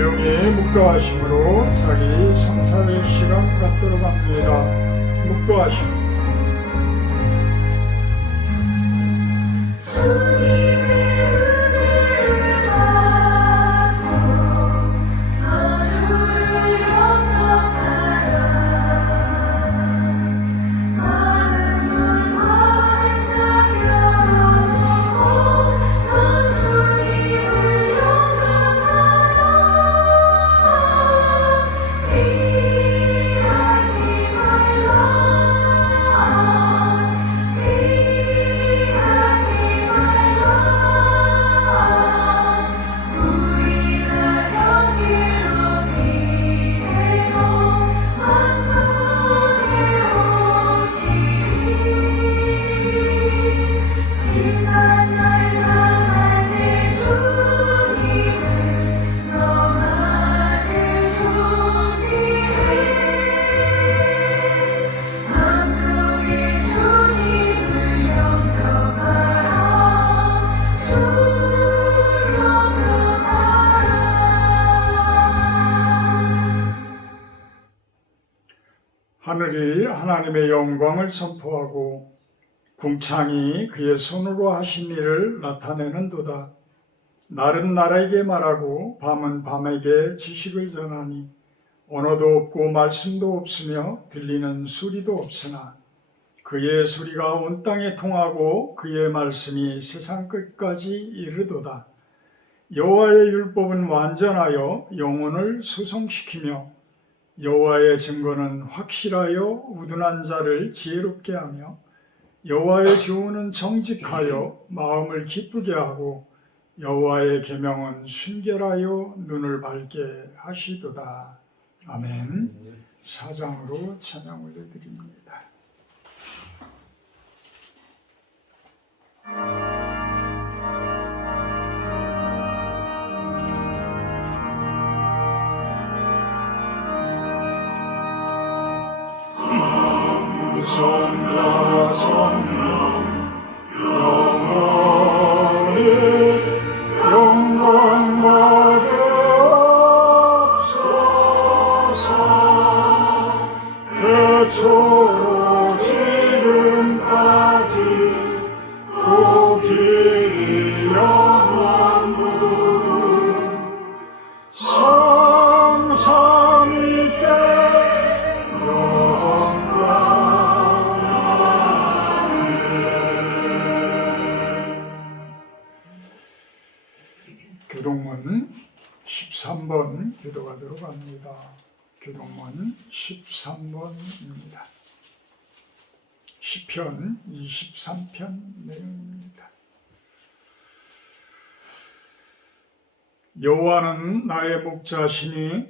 조용히 묵도하심으로 자기 성찰의 시간 갖도록 합니다. 묵도하십니다. 하늘이 하나님의 영광을 선포하고 궁창이 그의 손으로 하신 일을 나타내는도다. 날은 날에게 말하고 밤은 밤에게 지식을 전하니 언어도 없고 말씀도 없으며 들리는 소리도 없으나 그의 소리가 온 땅에 통하고 그의 말씀이 세상 끝까지 이르도다. 여호와의 율법은 완전하여 영혼을 소성시키며 여호와의 증거는 확실하여 우둔한 자를 지혜롭게 하며 여호와의 교훈은 정직하여 마음을 기쁘게 하고 여호와의 계명은 순결하여 눈을 밝게 하시도다. 아멘. 사장으로 찬양 올려드립니다. 성자와 성령 영원히 영광 받으옵소서. 태초로 지금까지 또 길이 영원무궁 성삼위 때 교동문 13번 기도하도록 합니다. 교동문 13번입니다. 시편 23편 내용입니다. 여호와는 나의 목자시니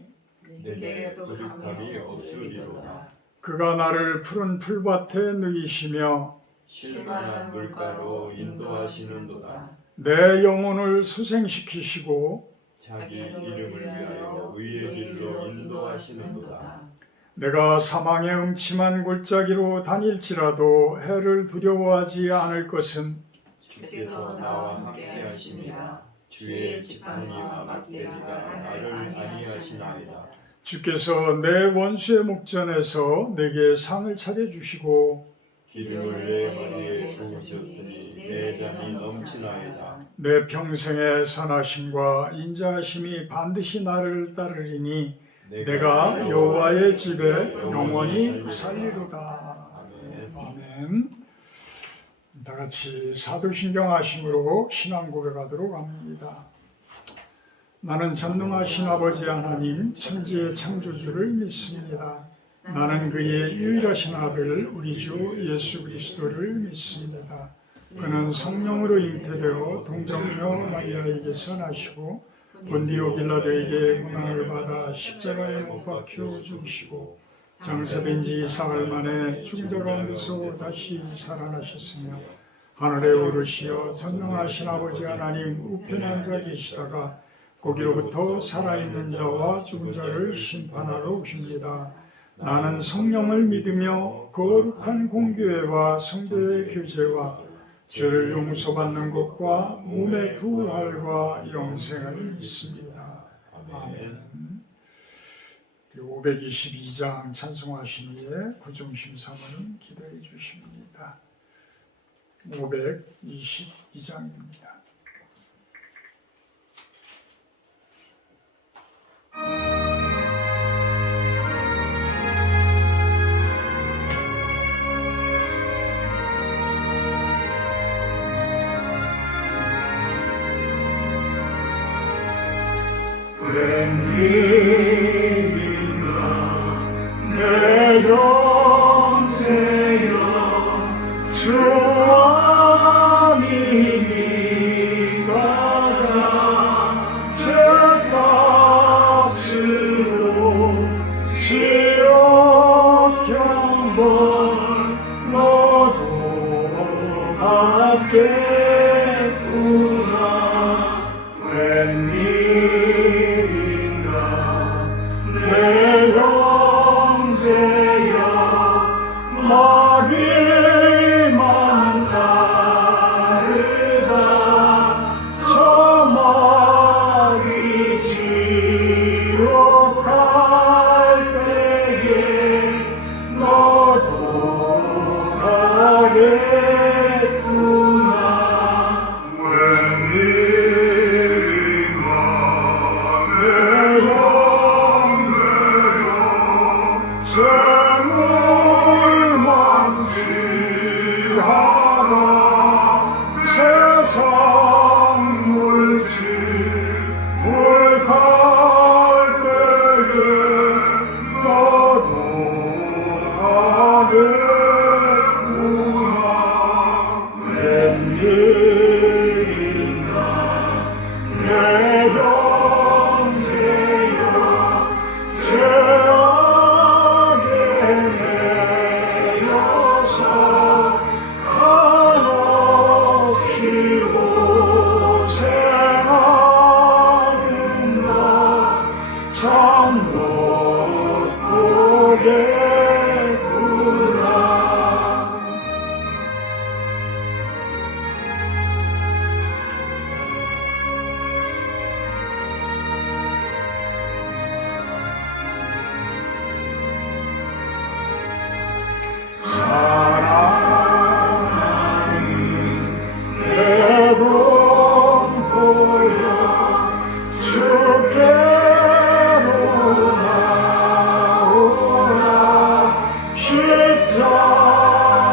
내게 부족함이 없으리로다. 그가 나를 푸른 풀밭에 누이시며 쉴만한 물가로 인도하시는도다. 내 영혼을 소생시키시고 자기 이름을 위하여 의의 길로 인도하시는도다. 내가 사망의 음침한 골짜기로 다닐지라도 해를 두려워하지 않을 것은 주께서 나와 함께 하심이라. 주의 지팡이와 막대기가 나를 안위하시나이다. 주께서 내 원수의 목전에서 내게 상을 차려주시고 기름을 내 머리에 부으셨으니 내 잔이 넘치나이다. 내 평생의 선하심과 인자하심이 반드시 나를 따르리니 내가 여호와의 집에 영원히 살리로다. 아멘. 다 같이 사도신경하심으로 신앙 고백하도록 합니다. 나는 전능하신 아버지 하나님 천지의 창조주를 믿습니다. 나는 그의 유일하신 아들 우리 주 예수 그리스도를 믿습니다. 그는 성령으로 잉태되어 동정녀 마리아에게서 나시고 본디오 빌라도에게 고난을 받아 십자가에 못 박혀 죽으시고 장사된 지 사흘 만에 죽은 자 가운데서 다시 살아나셨으며 하늘에 오르시어 전능하신 아버지 하나님 우편에 앉아 계시다가 거기로부터 살아있는 자와 죽은 자를 심판하러 오십니다. 나는 성령을 믿으며 거룩한 공교회와 성도의 교제와 죄를 용서받는 것과 몸의 부활과 영생을 믿습니다. 아멘. 522장 찬송하시니에 구중심 사모님 기도해 주십니다. 522장입니다. 웬일인가 내 영생여 주와 믿니 가라 제 값으로 지옥 형벌 너도 받겠구나. 내 형제여 마귀만 따르다 저 마귀 지옥 갈 때에 너도 가겠구나. 웬일인가 내 재물 만취하라 세상 물질 불탈 때에 너도 가겠구나. 웬일인가 내 형제여 죄악에 매여서 한없이 고생하는 너 참 못 보겠구나. 사랑하는 내 동포여 주께로 나오라.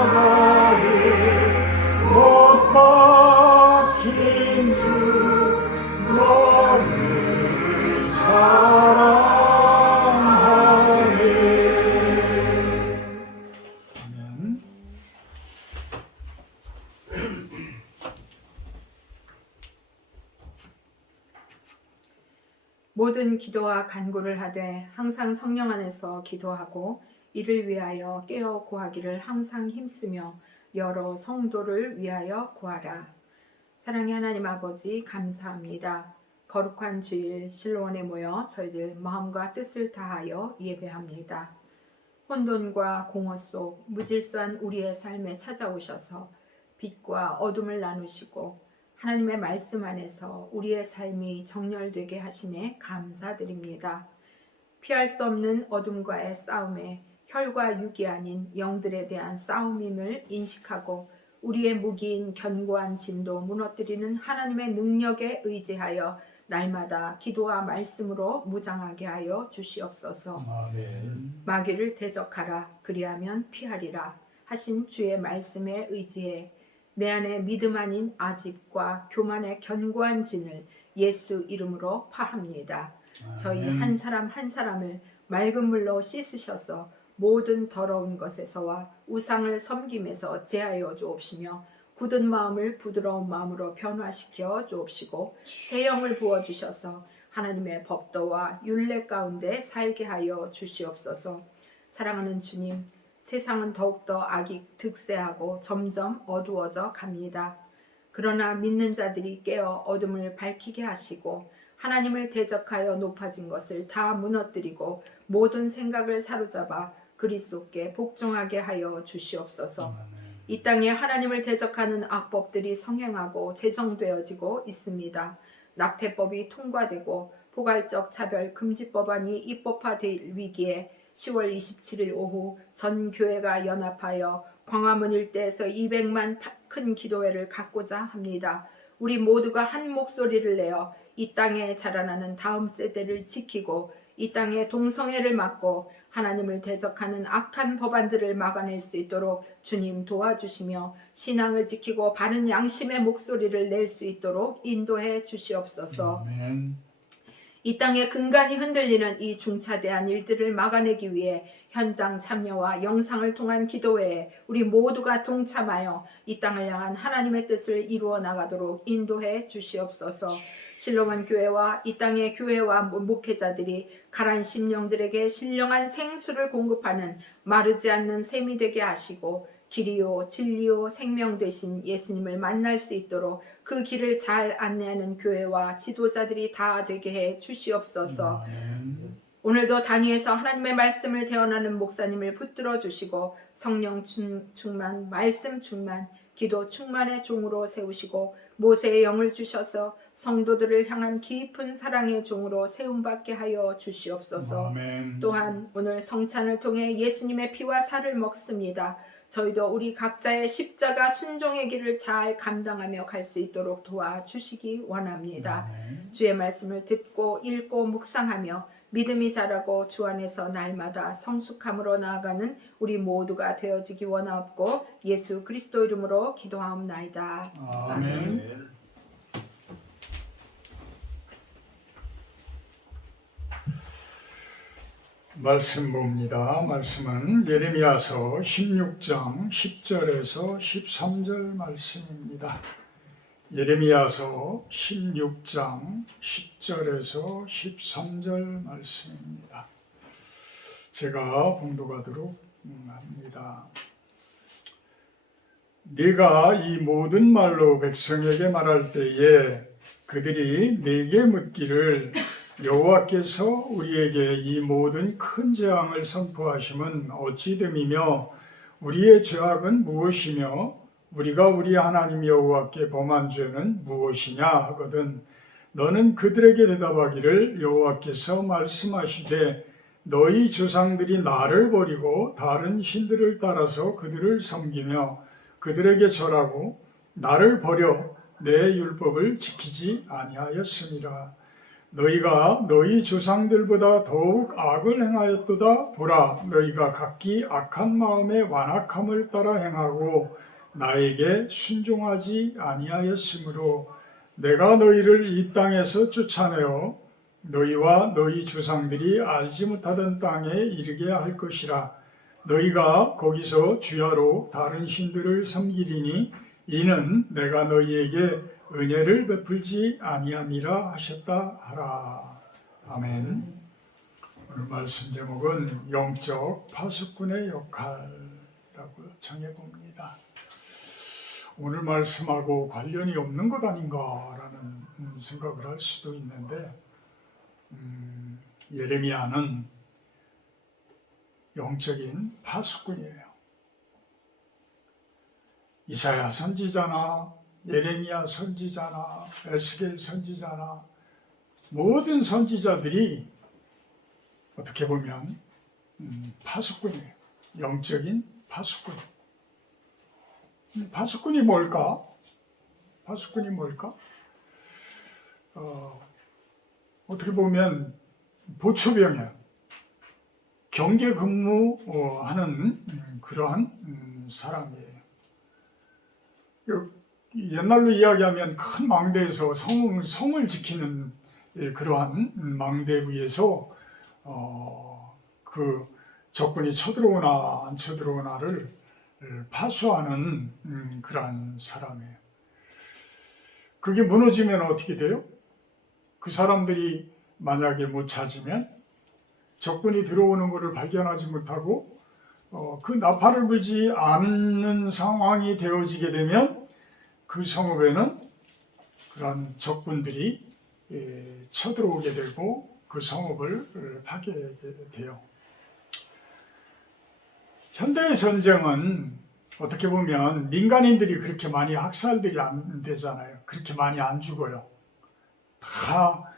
십자가에 못 박힌 주 너를 사랑하네. 아멘. 모든 기도와 간구를 하되 항상 성령 안에서 기도하고 이를 위하여 깨어 구하기를 항상 힘쓰며 여러 성도를 위하여 구하라. 사랑의 하나님 아버지 감사합니다. 거룩한 주일 실로원에 모여 저희들 마음과 뜻을 다하여 예배합니다. 혼돈과 공허 속 무질서한 우리의 삶에 찾아오셔서 빛과 어둠을 나누시고 하나님의 말씀 안에서 우리의 삶이 정렬되게 하심에 감사드립니다. 피할 수 없는 어둠과의 싸움에 혈과 육이 아닌 영들에 대한 싸움임을 인식하고 우리의 무기인 견고한 진도 무너뜨리는 하나님의 능력에 의지하여 날마다 기도와 말씀으로 무장하게 하여 주시옵소서. 아멘. 마귀를 대적하라 그리하면 피하리라 하신 주의 말씀에 의지해 내 안에 믿음 아닌 아집과 교만의 견고한 진을 예수 이름으로 파합니다. 저희 한 사람 한 사람을 맑은 물로 씻으셔서 모든 더러운 것에서와 우상을 섬김에서 제하여 주옵시며 굳은 마음을 부드러운 마음으로 변화시켜 주옵시고 새 영을 부어주셔서 하나님의 법도와 율례 가운데 살게 하여 주시옵소서. 사랑하는 주님, 세상은 더욱더 악이 득세하고 점점 어두워져 갑니다. 그러나 믿는 자들이 깨어 어둠을 밝히게 하시고 하나님을 대적하여 높아진 것을 다 무너뜨리고 모든 생각을 사로잡아 그리스도께 복종하게 하여 주시옵소서. 이 땅에 하나님을 대적하는 악법들이 성행하고 제정되어지고 있습니다. 낙태법이 통과되고 포괄적 차별 금지 법안이 입법화될 위기에 10월 27일 오후 전 교회가 연합하여 광화문 일대에서 200만 큰 기도회를 갖고자 합니다. 우리 모두가 한 목소리를 내어 이 땅에 자라나는 다음 세대를 지키고 이 땅에 동성애를 막고 하나님을 대적하는 악한 법안들을 막아낼 수 있도록 주님 도와주시며 신앙을 지키고 바른 양심의 목소리를 낼 수 있도록 인도해 주시옵소서. 아멘. 이 땅에 근간이 흔들리는 이 중차대한 일들을 막아내기 위해 현장 참여와 영상을 통한 기도회에 우리 모두가 동참하여 이 땅을 향한 하나님의 뜻을 이루어 나가도록 인도해 주시옵소서. 실로몬 교회와 이 땅의 교회와 목회자들이 가란 심령들에게 신령한 생수를 공급하는 마르지 않는 샘이 되게 하시고 길이요 진리요 생명 되신 예수님을 만날 수 있도록 그 길을 잘 안내하는 교회와 지도자들이 다 되게 해 주시옵소서. 아멘. 오늘도 단위에서 하나님의 말씀을 대언하는 목사님을 붙들어 주시고 성령 충만, 말씀 충만, 기도 충만의 종으로 세우시고 모세의 영을 주셔서 성도들을 향한 깊은 사랑의 종으로 세움받게 하여 주시옵소서. 아멘. 또한 오늘 성찬을 통해 예수님의 피와 살을 먹습니다. 저희도 우리 각자의 십자가 순종의 길을 잘 감당하며 갈 수 있도록 도와주시기 원합니다. 아멘. 주의 말씀을 듣고 읽고 묵상하며 믿음이 자라고 주 안에서 날마다 성숙함으로 나아가는 우리 모두가 되어지기 원하옵고 예수 그리스도 이름으로 기도하옵나이다. 아멘. 말씀 봅니다. 말씀은 예레미야서 16장 10절에서 13절 말씀입니다. 예레미야서 16장 10절에서 13절 말씀입니다. 제가 봉독하도록 합니다. 네가 이 모든 말로 백성에게 말할 때에 그들이 네게 묻기를 여호와께서 우리에게 이 모든 큰 재앙을 선포하심은 어찌 됨이며 우리의 죄악은 무엇이며 우리가 우리 하나님 여호와께 범한 죄는 무엇이냐 하거든 너는 그들에게 대답하기를 여호와께서 말씀하시되 너희 조상들이 나를 버리고 다른 신들을 따라서 그들을 섬기며 그들에게 절하고 나를 버려 내 율법을 지키지 아니하였음이라. 너희가 너희 조상들보다 더욱 악을 행하였도다. 보라, 너희가 각기 악한 마음의 완악함을 따라 행하고 나에게 순종하지 아니하였으므로 내가 너희를 이 땅에서 쫓아내어 너희와 너희 조상들이 알지 못하던 땅에 이르게 할 것이라. 너희가 거기서 주야로 다른 신들을 섬기리니 이는 내가 너희에게 은혜를 베풀지 아니함이라 하셨다 하라. 아멘. 오늘 말씀 제목은 영적 파수꾼의 역할이라고 정해봅니다. 오늘 말씀하고 관련이 없는 것 아닌가라는 생각을 할 수도 있는데 예레미야는 영적인 파수꾼이에요. 이사야 선지자나 예레미야 선지자나 에스겔 선지자나 모든 선지자들이 어떻게 보면 파수꾼이에요. 영적인 파수꾼. 파수꾼이 뭘까? 파수꾼이 뭘까? 어떻게 보면 보초병이야. 경계 근무하는 그러한 사람이에요. 옛날로 이야기하면 큰 망대에서 성을 지키는 그러한 망대 위에서 그 적군이 쳐들어오나 안 쳐들어오나를 파수하는 그러한 사람이에요. 그게 무너지면 어떻게 돼요? 그 사람들이 만약에 못 찾으면 적군이 들어오는 것을 발견하지 못하고 그 나팔을 불지 않는 상황이 되어지게 되면 그 성읍에는 그런 적군들이 쳐들어오게 되고 그 성읍을 파괴하게 돼요. 현대의 전쟁은 어떻게 보면 민간인들이 그렇게 많이 학살들이 안 되잖아요. 그렇게 많이 안 죽어요. 다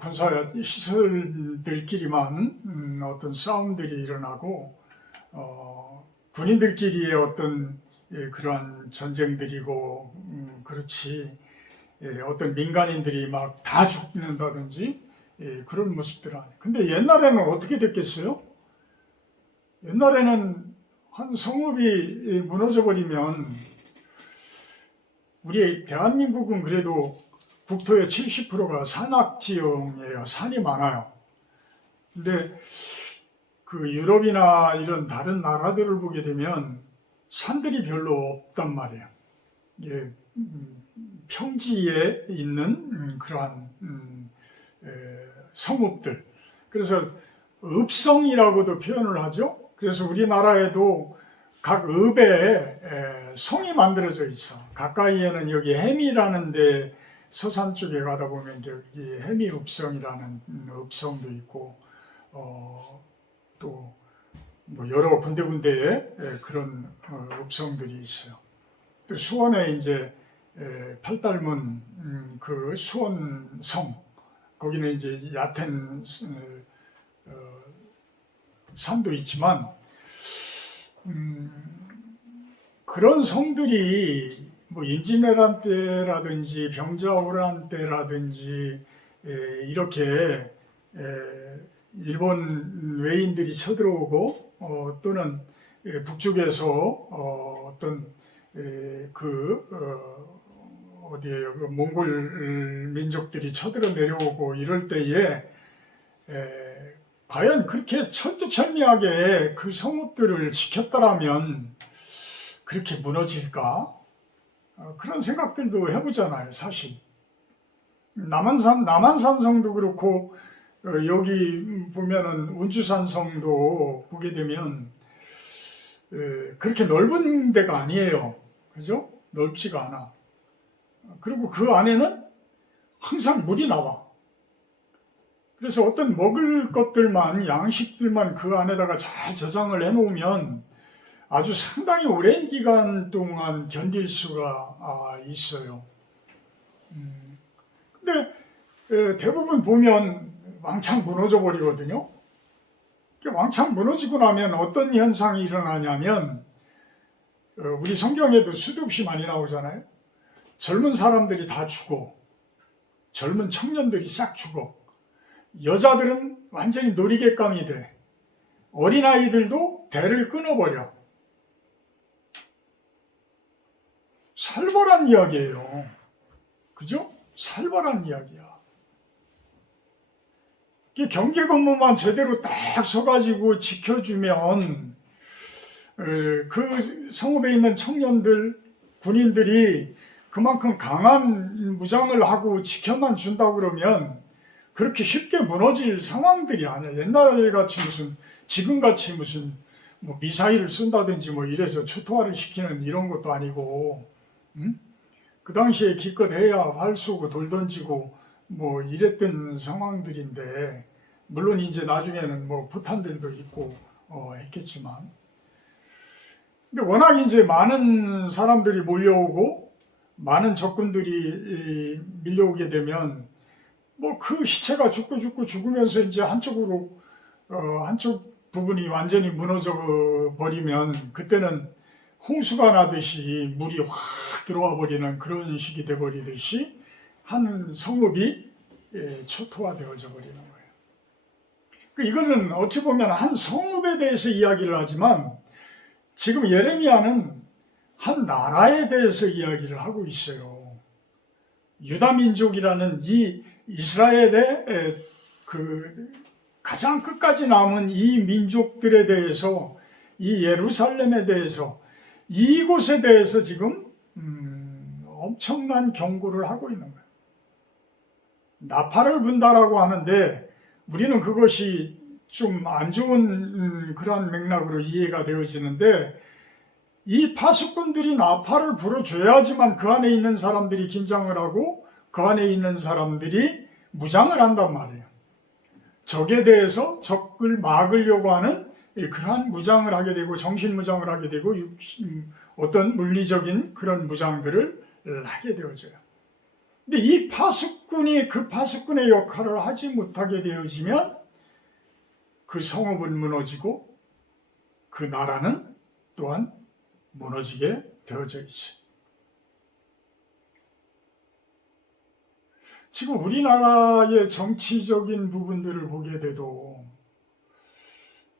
군사 시설들끼리만 어떤 싸움들이 일어나고 군인들끼리의 어떤 그러한 전쟁들이고 그렇지 어떤 민간인들이 막 다 죽는다든지 그런 모습들 아니에요. 근데 옛날에는 어떻게 됐겠어요? 옛날에는 한 성읍이 무너져 버리면 우리 대한민국은 그래도 국토의 70%가 산악지형이에요. 산이 많아요. 근데 그 유럽이나 이런 다른 나라들을 보게 되면 산들이 별로 없단 말이에요. 이게 평지에 있는 그러한 성읍들. 그래서 읍성이라고도 표현을 하죠. 그래서 우리나라에도 각 읍에 성이 만들어져 있어. 가까이에는 여기 해미라는 데 서산 쪽에 가다 보면 여기 해미읍성이라는 읍성도 있고 또 뭐 여러 군데군데에 그런 읍성들이 있어요. 또 수원에 이제 팔달문 그 수원성 거기는 이제 얕은 산도 있지만 그런 성들이 뭐 임진왜란 때라든지 병자호란 때라든지 이렇게 일본 외인들이 쳐들어오고 또는 북쪽에서 어떤 어디에요? 그 몽골 민족들이 쳐들어 내려오고 이럴 때에 과연 그렇게 철두철미하게 그 성읍들을 지켰더라면 그렇게 무너질까? 그런 생각들도 해보잖아요, 사실. 남한산성도 그렇고 여기 보면은 운주산성도 보게 되면 그렇게 넓은 데가 아니에요, 그죠? 넓지가 않아. 그리고 그 안에는 항상 물이 나와. 그래서 어떤 먹을 것들만, 양식들만 그 안에다가 잘 저장을 해놓으면 아주 상당히 오랜 기간 동안 견딜 수가 있어요. 근데 대부분 보면 왕창 무너져 버리거든요. 왕창 무너지고 나면 어떤 현상이 일어나냐면 우리 성경에도 수도 없이 많이 나오잖아요. 젊은 사람들이 다 죽어. 젊은 청년들이 싹 죽어. 여자들은 완전히 놀이객감이 돼. 어린아이들도 대를 끊어버려. 살벌한 이야기예요. 그죠? 살벌한 이야기야. 경계 건물만 제대로 딱 서가지고 지켜주면 그 성읍에 있는 청년들, 군인들이 그만큼 강한 무장을 하고 지켜만 준다고 그러면 그렇게 쉽게 무너질 상황들이 아니야. 옛날같이 무슨 지금같이 무슨 뭐 미사일을 쏜다든지 뭐 이래서 초토화를 시키는 이런 것도 아니고, 그 당시에 기껏 해야 활 쏘고 돌 던지고 뭐 이랬던 상황들인데, 물론 이제 나중에는 뭐 포탄들도 있고 했겠지만, 근데 워낙 이제 많은 사람들이 몰려오고 많은 적군들이 밀려오게 되면 뭐 그 시체가 죽으면서 이제 한쪽 부분이 완전히 무너져 버리면 그때는 홍수가 나듯이 물이 확 들어와 버리는 그런 식이 돼 버리듯이 한 성읍이 초토화되어져 버리는 거예요. 이거는 어찌 보면 한 성읍에 대해서 이야기를 하지만 지금 예레미야는 한 나라에 대해서 이야기를 하고 있어요. 유다 민족이라는 이 이스라엘의 그 가장 끝까지 남은 이 민족들에 대해서, 이 예루살렘에 대해서, 이곳에 대해서 지금 엄청난 경고를 하고 있는 거예요. 나팔을 분다라고 하는데 우리는 그것이 좀 안 좋은 그러한 맥락으로 이해가 되어지는데, 이 파수꾼들이 나팔을 불어줘야지만 그 안에 있는 사람들이 긴장을 하고 그 안에 있는 사람들이 무장을 한단 말이에요. 적에 대해서 적을 막으려고 하는 그러한 무장을 하게 되고 정신무장을 하게 되고 어떤 물리적인 그런 무장들을 하게 되어져요. 근데 이 파수꾼이 그 파수꾼의 역할을 하지 못하게 되어지면 그 성읍은 무너지고 그 나라는 또한 무너지게 되어져 있어요. 지금 우리나라의 정치적인 부분들을 보게 돼도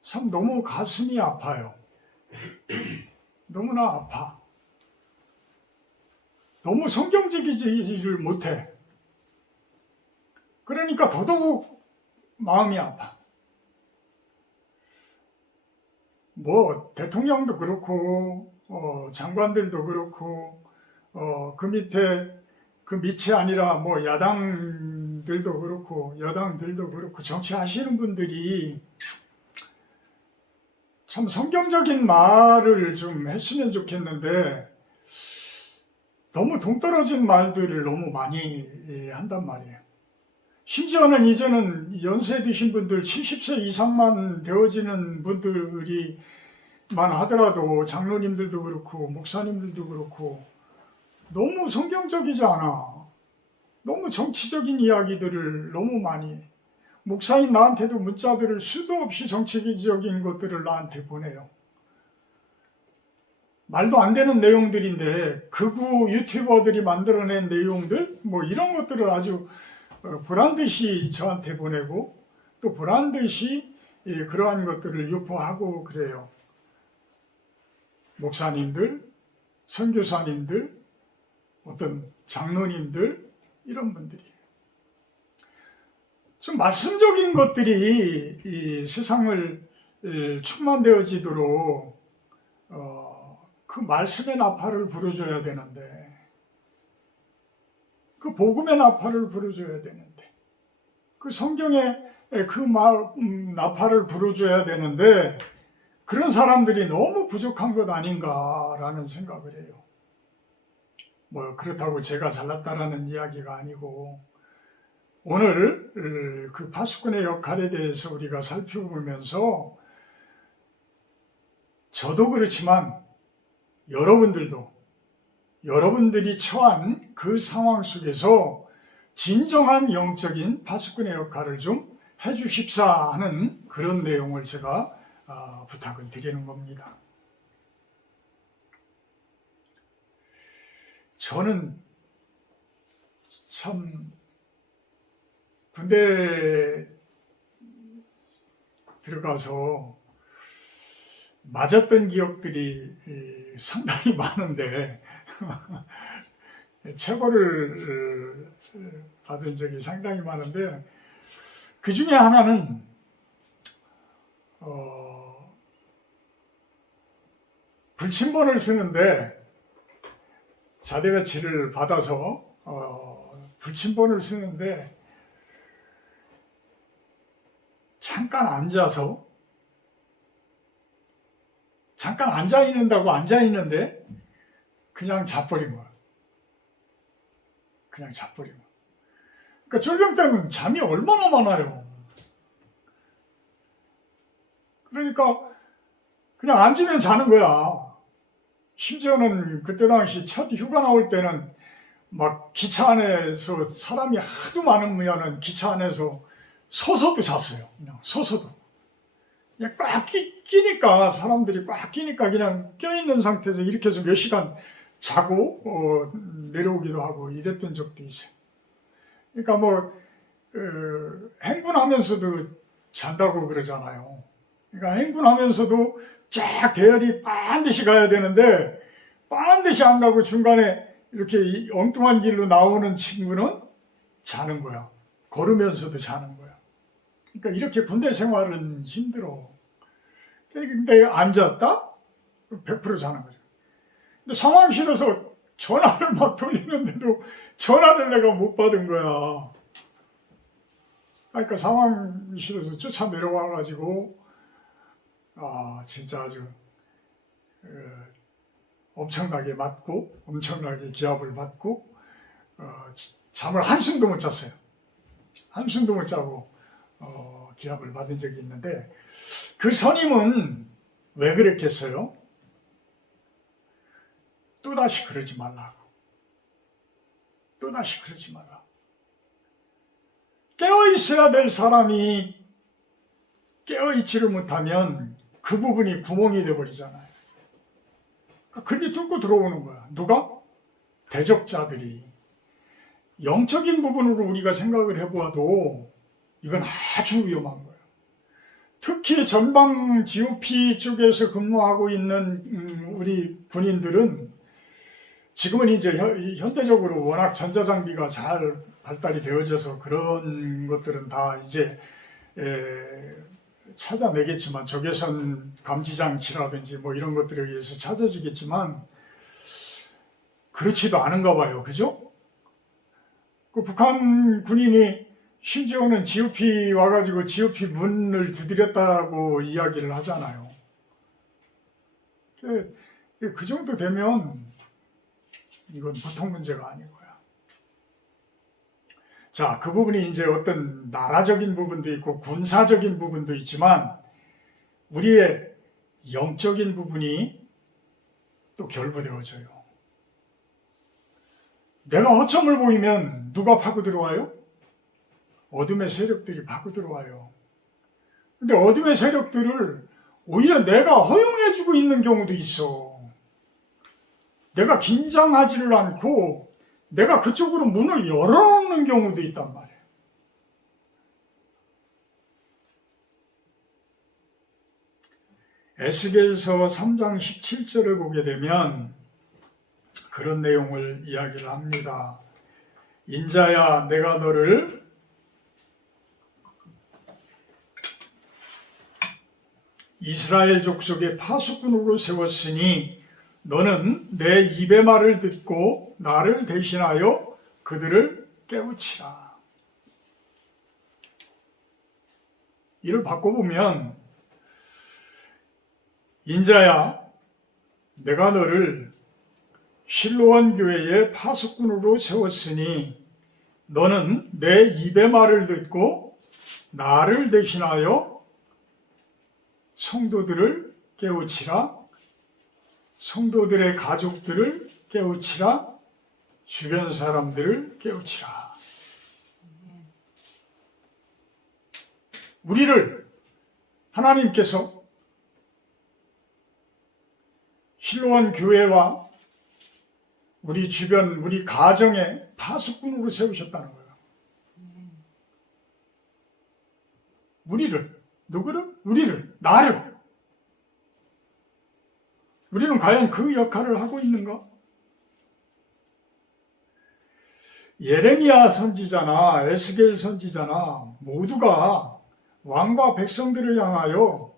참 너무 가슴이 아파요. 너무나 아파. 너무 성경적이지를 못해. 그러니까 더더욱 마음이 아파. 뭐 대통령도 그렇고 장관들도 그렇고 그 밑이 아니라 뭐 야당들도 그렇고 여당들도 그렇고 정치하시는 분들이 참 성경적인 말을 좀 했으면 좋겠는데 너무 동떨어진 말들을 너무 많이 한단 말이에요. 심지어는 이제는 연세 드신 분들 70세 이상만 되어지는 분들이만 하더라도 장로님들도 그렇고 목사님들도 그렇고 너무 성경적이지 않아. 너무 정치적인 이야기들을 너무 많이 해. 목사인 나한테도 문자들을 수도 없이 정치적인 것들을 나한테 보내요. 말도 안 되는 내용들인데 극우 유튜버들이 만들어낸 내용들 뭐 이런 것들을 아주 보란듯이 저한테 보내고 또 보란듯이 그러한 것들을 유포하고 그래요. 목사님들, 선교사님들, 어떤 장로님들 이런 분들이 좀 말씀적인 것들이 이 세상을 충만되어지도록 그 말씀의 나팔을 불어줘야 되는데 그 복음의 나팔을 불어줘야 되는데 그 성경의 그 나팔을 불어줘야 되는데 그런 사람들이 너무 부족한 것 아닌가라는 생각을 해요. 뭐 그렇다고 제가 잘났다라는 이야기가 아니고 오늘 그 파수꾼의 역할에 대해서 우리가 살펴보면서 저도 그렇지만 여러분들이 처한 그 상황 속에서 진정한 영적인 파수꾼의 역할을 좀 해주십사 하는 그런 내용을 제가 부탁을 드리는 겁니다. 저는 참 군대 들어가서 맞았던 기억들이 상당히 많은데 체벌을 받은 적이 상당히 많은데 그 중에 하나는 불침번을 쓰는데 자대 배치를 받아서 불침번을 쓰는데 잠깐 앉아 있는다고 앉아 있는데 그냥 자버린 거야. 그냥 자버린 거야. 그러니까 쫄병 때는 잠이 얼마나 많아요. 그러니까 그냥 앉으면 자는 거야. 심지어는 그때 당시 첫 휴가 나올 때는 막 기차 안에서 사람이 하도 많으면은 기차 안에서 서서도 잤어요. 그냥 서서도. 그냥 꽉 끼니까 사람들이 꽉 끼니까 그냥 껴있는 상태에서 이렇게 해서 몇 시간 자고 내려오기도 하고 이랬던 적도 있어요. 그러니까 뭐 행군하면서도 잔다고 그러잖아요. 그러니까 행군하면서도 쫙 대열이 반드시 가야 되는데 반드시 안 가고 중간에 이렇게 엉뚱한 길로 나오는 친구는 자는 거야. 걸으면서도 자는 거야. 그러니까 이렇게 군대 생활은 힘들어. 근데 앉았다? 100% 자는 거죠. 근데 상황실에서 전화를 막 돌리는데도 전화를 내가 못 받은 거야. 그러니까 상황실에서 쫓아 내려와가지고 진짜 아주 엄청나게 맞고 엄청나게 기합을 받고 잠을 한숨도 못 잤어요. 한숨도 못 자고 기합을 받은 적이 있는데 그 선임은 왜 그랬겠어요? 또다시 그러지 말라고. 또다시 그러지 말라. 깨어있어야 될 사람이 깨어있지를 못하면 그 부분이 구멍이 되어버리잖아요. 글이 뚫고 들어오는 거야. 누가? 대적자들이. 영적인 부분으로 우리가 생각을 해보아도 이건 아주 위험한 거예요. 특히 전방 GOP 쪽에서 근무하고 있는 우리 군인들은 지금은 이제 현대적으로 워낙 전자장비가 잘 발달이 되어져서 그런 것들은 다 이제 찾아내겠지만, 적외선 감지 장치라든지 뭐 이런 것들에 의해서 찾아지겠지만 그렇지도 않은가 봐요. 그죠? 그 북한 군인이 심지어는 GOP 와가지고 GOP 문을 두드렸다고 이야기를 하잖아요. 그 정도 되면 이건 보통 문제가 아닌 거야. 자, 그 부분이 이제 어떤 나라적인 부분도 있고 군사적인 부분도 있지만 우리의 영적인 부분이 또 결부되어져요. 내가 허점을 보이면 누가 파고 들어와요? 어둠의 세력들이 파고 들어와요. 근데 어둠의 세력들을 오히려 내가 허용해주고 있는 경우도 있어. 내가 긴장하지를 않고 내가 그쪽으로 문을 열어놓는 경우도 있단 말이에요. 에스겔서 3장 17절을 보게 되면 그런 내용을 이야기를 합니다. 인자야, 내가 너를 이스라엘 족속의 파수꾼으로 세웠으니 너는 내 입의 말을 듣고 나를 대신하여 그들을 깨우치라. 이를 바꿔보면 인자야, 내가 너를 실로암 교회의 파수꾼으로 세웠으니 너는 내 입의 말을 듣고 나를 대신하여 성도들을 깨우치라. 성도들의 가족들을 깨우치라. 주변 사람들을 깨우치라. 우리를 하나님께서 실로암 교회와 우리 주변, 우리 가정의 파수꾼으로 세우셨다는 거예요. 우리를, 누구를? 우리를, 나를. 우리는 과연 그 역할을 하고 있는가? 예레미야 선지자나 에스겔 선지자나 모두가 왕과 백성들을 향하여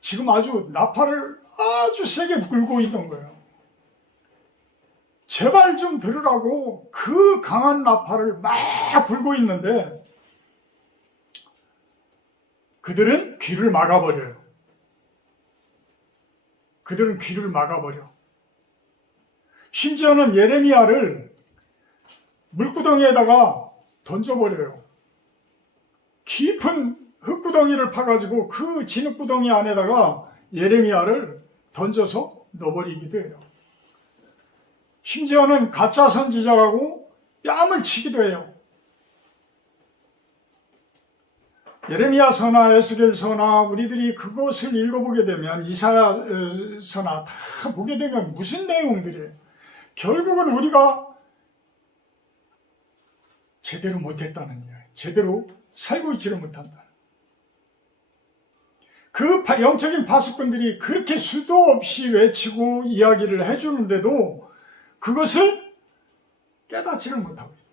지금 아주 나팔을 아주 세게 불고 있는 거예요. 제발 좀 들으라고 그 강한 나팔을 막 불고 있는데 그들은 귀를 막아버려요. 그들은 귀를 막아버려. 심지어는 예레미야를 물구덩이에다가 던져버려요. 깊은 흙구덩이를 파가지고 그 진흙구덩이 안에다가 예레미야를 던져서 넣어버리기도 해요. 심지어는 가짜 선지자라고 뺨을 치기도 해요. 예레미야서나 에스겔서나 우리들이 그것을 읽어보게 되면, 이사야서나 다 보게 되면 무슨 내용들이에요? 결국은 우리가 제대로 못했다는 이야기, 제대로 살고 있지를 못한다. 그 영적인 파수꾼들이 그렇게 수도 없이 외치고 이야기를 해주는데도 그것을 깨닫지를 못하고 있어요.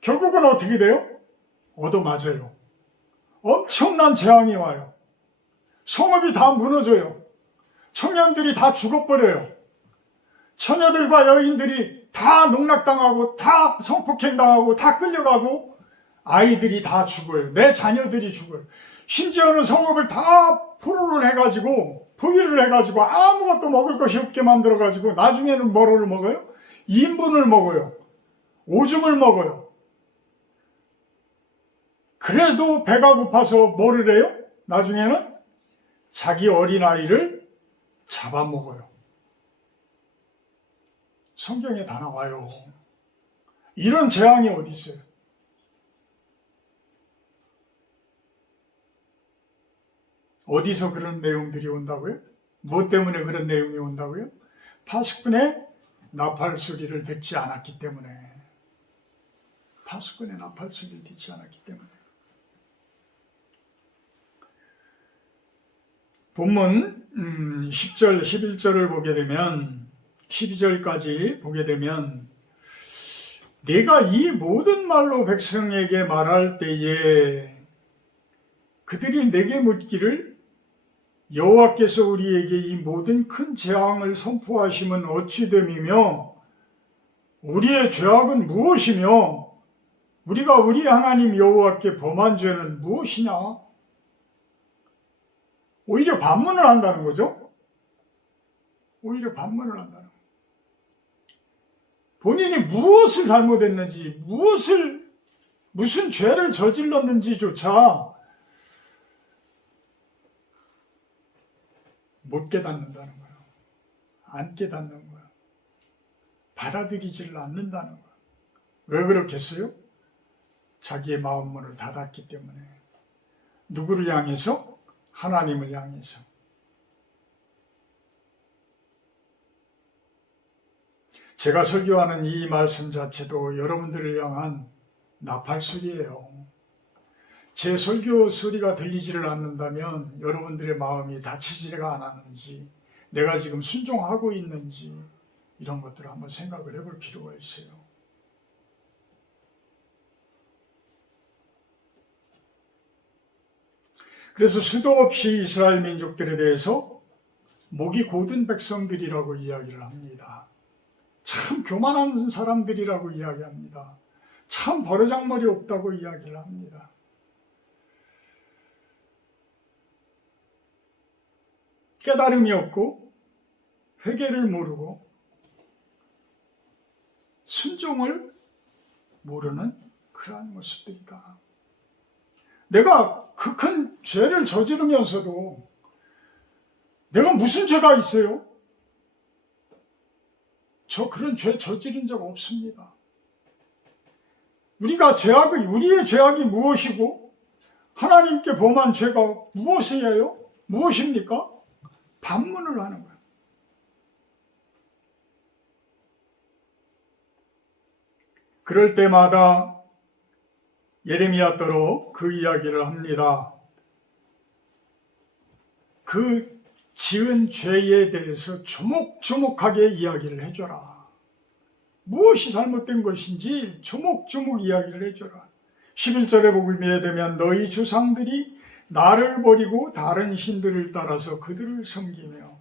결국은 어떻게 돼요? 얻어맞아요. 엄청난 재앙이 와요. 성읍이 다 무너져요. 청년들이 다 죽어버려요. 처녀들과 여인들이 다 농락당하고 다 성폭행당하고 다 끌려가고 아이들이 다 죽어요. 내 자녀들이 죽어요. 심지어는 성읍을 다 포로를 해가지고 포위를 해가지고 아무것도 먹을 것이 없게 만들어가지고 나중에는 뭐를 먹어요? 인분을 먹어요. 오줌을 먹어요. 그래도 배가 고파서 뭐를 해요? 나중에는 자기 어린아이를 잡아먹어요. 성경에 다 나와요. 이런 재앙이 어디 있어요? 어디서 그런 내용들이 온다고요? 무엇 때문에 그런 내용이 온다고요? 파수꾼의 나팔 소리를 듣지 않았기 때문에. 파수꾼의 나팔 소리를 듣지 않았기 때문에. 본문 10절, 11절을 보게 되면 12절까지 보게 되면 내가 이 모든 말로 백성에게 말할 때에 그들이 내게 묻기를 여호와께서 우리에게 이 모든 큰 재앙을 선포하심은 어찌 됨이며 우리의 죄악은 무엇이며 우리가 우리 하나님 여호와께 범한 죄는 무엇이냐? 오히려 반문을 한다는 거죠. 오히려 반문을 한다는 거죠. 본인이 무엇을 잘못했는지, 무슨 죄를 저질렀는지조차 못 깨닫는다는 거예요. 안 깨닫는 거예요. 받아들이지를 않는다는 거예요. 왜 그렇겠어요? 자기의 마음 문을 닫았기 때문에. 누구를 향해서? 하나님을 향해서. 제가 설교하는 이 말씀 자체도 여러분들을 향한 나팔소리예요. 제 설교 소리가 들리지를 않는다면 여러분들의 마음이 다치지가 않았는지, 내가 지금 순종하고 있는지 이런 것들을 한번 생각을 해볼 필요가 있어요. 그래서 수도 없이 이스라엘 민족들에 대해서 목이 곧은 백성들이라고 이야기를 합니다. 참 교만한 사람들이라고 이야기합니다. 참 버르장머리 없다고 이야기를 합니다. 깨달음이 없고 회개를 모르고 순종을 모르는 그러한 모습들이다. 내가 그 큰 죄를 저지르면서도 내가 무슨 죄가 있어요? 저 그런 죄 저지른 적 없습니다. 우리의 죄악이 무엇이고 하나님께 범한 죄가 무엇이에요? 무엇입니까? 반문을 하는 거예요. 그럴 때마다 예레미야더러 그 이야기를 합니다. 그 지은 죄에 대해서 조목조목하게 이야기를 해줘라. 무엇이 잘못된 것인지 조목조목 이야기를 해줘라. 11절에 보게 되면 너희 조상들이 나를 버리고 다른 신들을 따라서 그들을 섬기며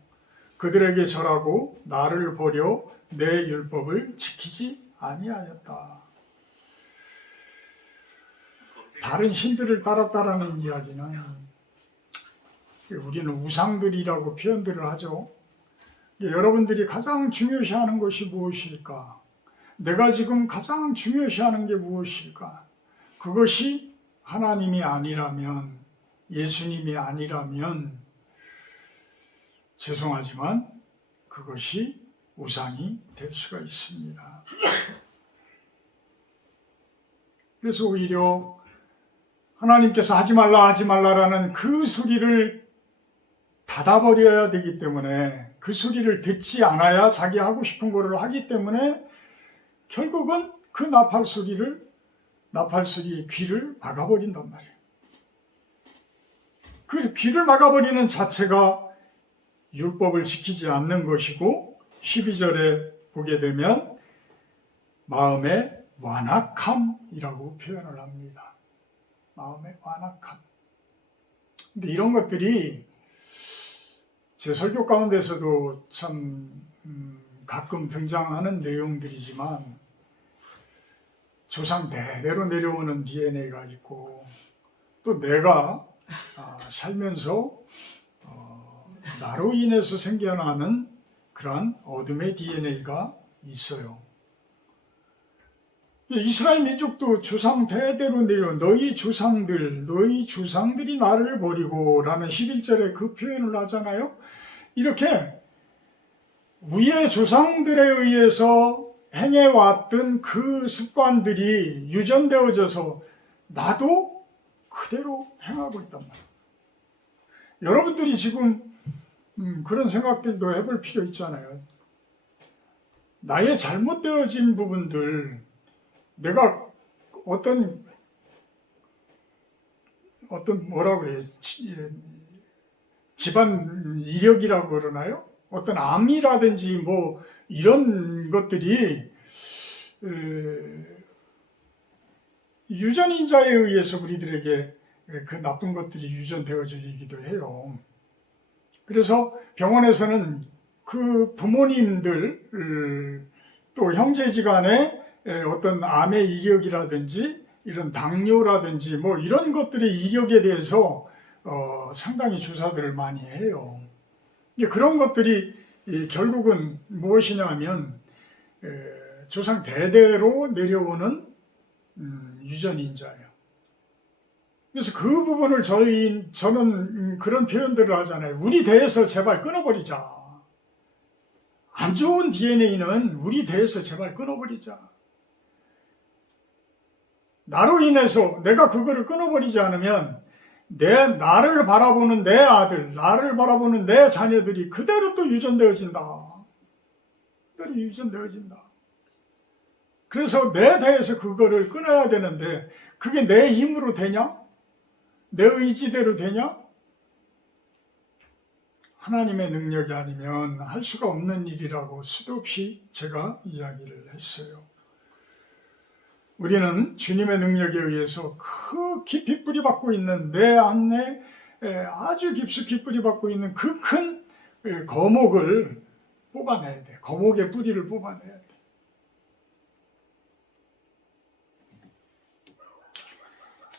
그들에게 절하고 나를 버려 내 율법을 지키지 아니하였다. 다른 신들을 따랐다라는 이야기는 우리는 우상들이라고 표현들을 하죠. 여러분들이 가장 중요시하는 것이 무엇일까? 내가 지금 가장 중요시하는 게 무엇일까? 그것이 하나님이 아니라면, 예수님이 아니라면 죄송하지만 그것이 우상이 될 수가 있습니다. 그래서 오히려 하나님께서 하지 말라라는 그 소리를 닫아버려야 되기 때문에, 그 소리를 듣지 않아야 자기 하고 싶은 거를 하기 때문에 결국은 그 나팔소리의 귀를 막아버린단 말이에요. 그 귀를 막아버리는 자체가 율법을 지키지 않는 것이고, 12절에 보게 되면 마음의 완악함이라고 표현을 합니다. 마음의 완악함. 근데 이런 것들이 제 설교 가운데서도 참 가끔 등장하는 내용들이지만 조상 대대로 내려오는 DNA가 있고 또 내가 살면서 나로 인해서 생겨나는 그러한 어둠의 DNA가 있어요. 이스라엘 민족도 조상 대대로 내려온 너희 조상들이 나를 버리고 라는 11절에 그 표현을 하잖아요. 이렇게 위의 조상들에 의해서 행해왔던 그 습관들이 유전되어져서 나도 그대로 행하고 있단 말이에요. 여러분들이 지금 그런 생각들도 해볼 필요 있잖아요. 나의 잘못되어진 부분들, 내가 어떤 뭐라 그래요? 집안 이력이라고 그러나요? 어떤 암이라든지 뭐 이런 것들이 유전인자에 의해서 우리들에게 그 나쁜 것들이 유전되어지기도 해요. 그래서 병원에서는 그 부모님들 또 형제지간에 어떤 암의 이력이라든지 이런 당뇨라든지 뭐 이런 것들의 이력에 대해서 상당히 조사들을 많이 해요. 그런 것들이 결국은 무엇이냐면 조상 대대로 내려오는 유전인자예요. 그래서 그 부분을 저는 그런 표현들을 하잖아요. 우리 대에서 제발 끊어버리자. 안 좋은 DNA는 우리 대에서 제발 끊어버리자. 나로 인해서 내가 그거를 끊어버리지 않으면 나를 바라보는 내 아들, 나를 바라보는 내 자녀들이 그대로 또 유전되어진다. 그대로 유전되어진다. 그래서 내 대에서 그거를 끊어야 되는데 그게 내 힘으로 되냐? 내 의지대로 되냐? 하나님의 능력이 아니면 할 수가 없는 일이라고 수도 없이 제가 이야기를 했어요. 우리는 주님의 능력에 의해서 그 깊이 뿌리박고 있는 내 안에 아주 깊숙이 뿌리박고 있는 그 큰 거목을 뽑아내야 돼. 거목의 뿌리를 뽑아내야 돼.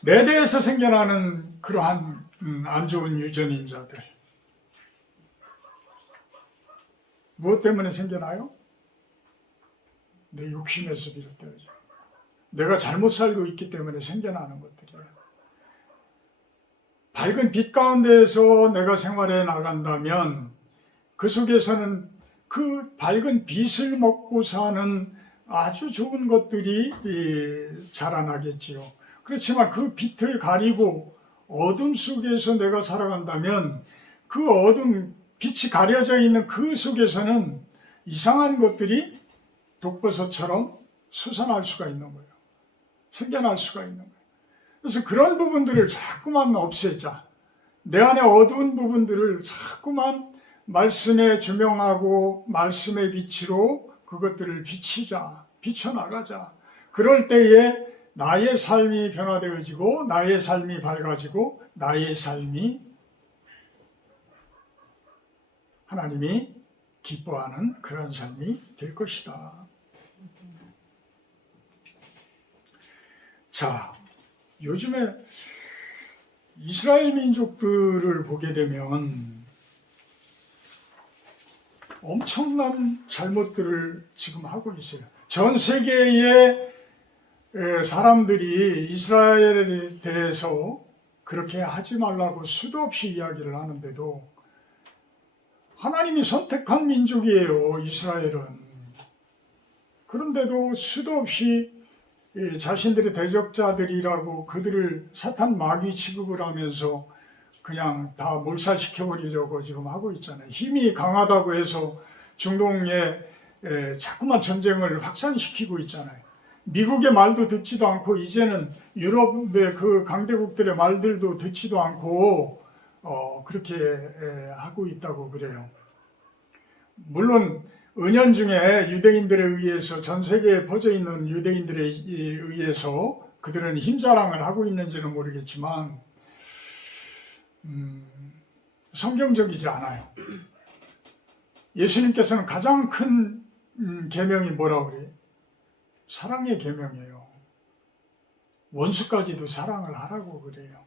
내 대에서 생겨나는 그러한 안 좋은 유전인자들. 무엇 때문에 생겨나요? 내 욕심에서 비롯되어져. 내가 잘못 살고 있기 때문에 생겨나는 것들이에요. 밝은 빛 가운데에서 내가 생활해 나간다면 그 속에서는 그 밝은 빛을 먹고 사는 아주 좋은 것들이 자라나겠지요. 그렇지만 그 빛을 가리고 어둠 속에서 내가 살아간다면 그 어둠, 빛이 가려져 있는 그 속에서는 이상한 것들이 독버섯처럼 솟아날 수가 있는 거예요. 생겨날 수가 있는 거예요. 그래서 그런 부분들을 자꾸만 없애자. 내 안에 어두운 부분들을 자꾸만 말씀에 조명하고 말씀의 빛으로 그것들을 비치자. 비춰나가자. 그럴 때에 나의 삶이 변화되어지고 나의 삶이 밝아지고 나의 삶이 하나님이 기뻐하는 그런 삶이 될 것이다. 자, 요즘에 이스라엘 민족들을 보게 되면 엄청난 잘못들을 지금 하고 있어요. 전 세계의 사람들이 이스라엘에 대해서 그렇게 하지 말라고 수도 없이 이야기를 하는데도 하나님이 선택한 민족이에요, 이스라엘은. 그런데도 수도 없이 자신들의 대적자들이라고 그들을 사탄 마귀 취급을 하면서 그냥 다 몰살시켜버리려고 지금 하고 있잖아요. 힘이 강하다고 해서 중동에 자꾸만 전쟁을 확산시키고 있잖아요. 미국의 말도 듣지도 않고 이제는 유럽의 그 강대국들의 말들도 듣지도 않고 그렇게 하고 있다고 그래요. 물론 은연중에 유대인들에 의해서 전 세계에 퍼져 있는 유대인들에 의해서 그들은 힘자랑을 하고 있는지는 모르겠지만 성경적이지 않아요. 예수님께서는 가장 큰 계명이 뭐라고 그래요? 사랑의 계명이에요. 원수까지도 사랑을 하라고 그래요.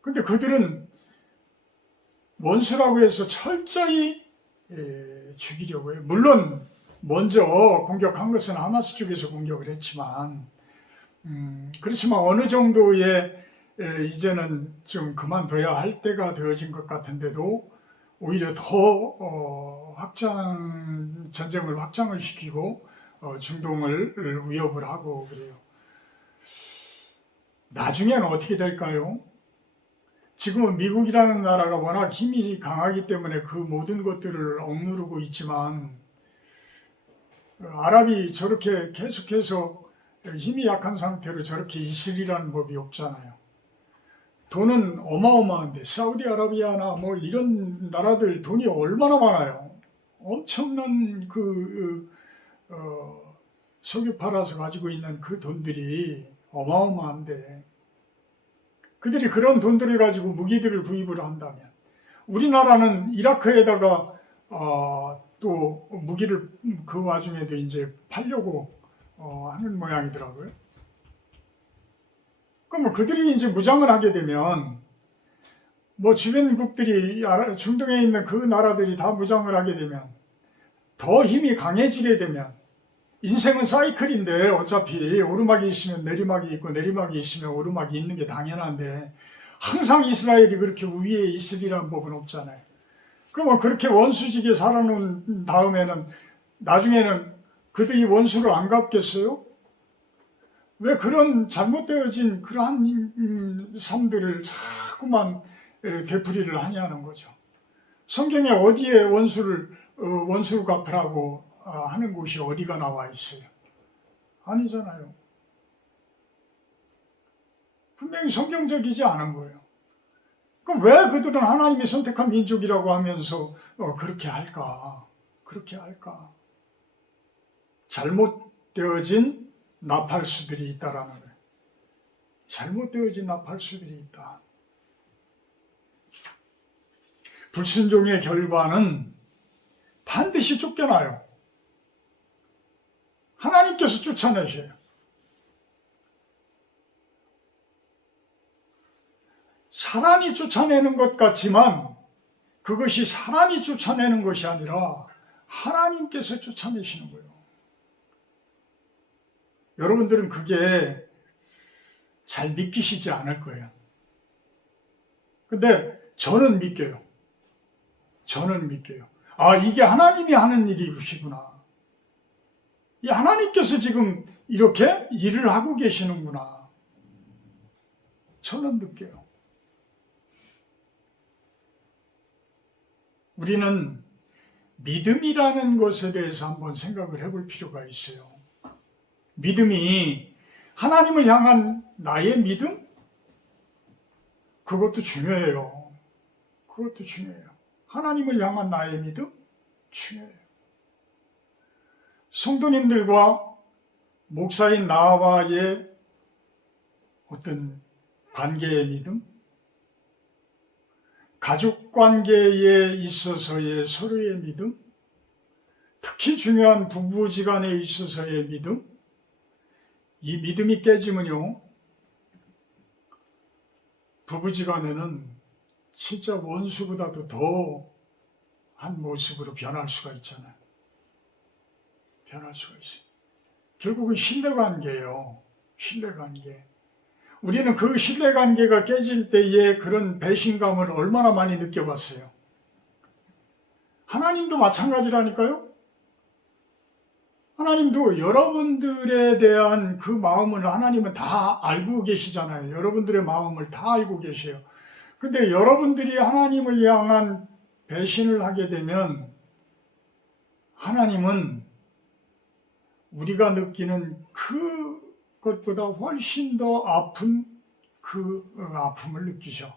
근데 그들은 원수라고 해서 철저히 죽이려고 해요. 물론 먼저 공격한 것은 하마스 쪽에서 공격을 했지만 그렇지만 어느 정도의 이제는 좀 그만둬야 할 때가 되어진 것 같은데도 오히려 더 전쟁을 확장을 시키고 중동을 위협을 하고 그래요. 나중에는 어떻게 될까요? 지금은 미국이라는 나라가 워낙 힘이 강하기 때문에 그 모든 것들을 억누르고 있지만 아랍이 저렇게 계속해서 힘이 약한 상태로 저렇게 있으리라는 법이 없잖아요. 돈은 어마어마한데 사우디아라비아나 뭐 이런 나라들 돈이 얼마나 많아요. 엄청난 석유 팔아서 가지고 있는 그 돈들이 어마어마한데 그들이 그런 돈들을 가지고 무기들을 구입을 한다면 우리나라는 이라크에다가 또 무기를 그 와중에도 이제 팔려고 하는 모양이더라고요. 그럼 그들이 이제 무장을 하게 되면 뭐 주변국들이 중동에 있는 그 나라들이 다 무장을 하게 되면 더 힘이 강해지게 되면 인생은 사이클인데 어차피 오르막이 있으면 내리막이 있고 내리막이 있으면 오르막이 있는 게 당연한데 항상 이스라엘이 그렇게 위에 있으리라는 법은 없잖아요. 그러면 그렇게 원수지게 살아놓은 다음에는 나중에는 그들이 원수를 안 갚겠어요? 왜 그런 잘못되어진 그러한 삶들을 자꾸만 되풀이를 하냐는 거죠. 성경에 어디에 원수 갚으라고 하는 곳이 어디가 나와 있어요? 아니잖아요. 분명히 성경적이지 않은 거예요. 그럼 왜 그들은 하나님이 선택한 민족이라고 하면서 그렇게 할까? 그렇게 할까? 잘못되어진 나팔수들이 있다라는 거예요. 잘못되어진 나팔수들이 있다. 불순종의 결과는 반드시 쫓겨나요. 하나님께서 쫓아내셔요. 사람이 쫓아내는 것 같지만 그것이 사람이 쫓아내는 것이 아니라 하나님께서 쫓아내시는 거예요. 여러분들은 그게 잘 믿기시지 않을 거예요. 근데 저는 믿겨요. 저는 믿겨요. 아, 이게 하나님이 하는 일이시구나. 이 하나님께서 지금 이렇게 일을 하고 계시는구나. 저는 느껴요. 우리는 믿음이라는 것에 대해서 한번 생각을 해볼 필요가 있어요. 믿음이 하나님을 향한 나의 믿음? 그것도 중요해요. 그것도 중요해요. 하나님을 향한 나의 믿음? 중요해요. 성도님들과 목사인 나와의 어떤 관계의 믿음? 가족 관계에 있어서의 서로의 믿음? 특히 중요한 부부지간에 있어서의 믿음? 이 믿음이 깨지면요, 부부지간에는 진짜 원수보다도 더 한 모습으로 변할 수가 있잖아요. 변할 수가 있어요. 결국은 신뢰관계예요. 신뢰관계. 우리는 그 신뢰관계가 깨질 때의 그런 배신감을 얼마나 많이 느껴봤어요. 하나님도 마찬가지라니까요. 하나님도 여러분들에 대한 그 마음을 하나님은 다 알고 계시잖아요. 여러분들의 마음을 다 알고 계세요. 근데 여러분들이 하나님을 향한 배신을 하게 되면 하나님은 우리가 느끼는 그것보다 훨씬 더 아픈 그 아픔을 느끼죠.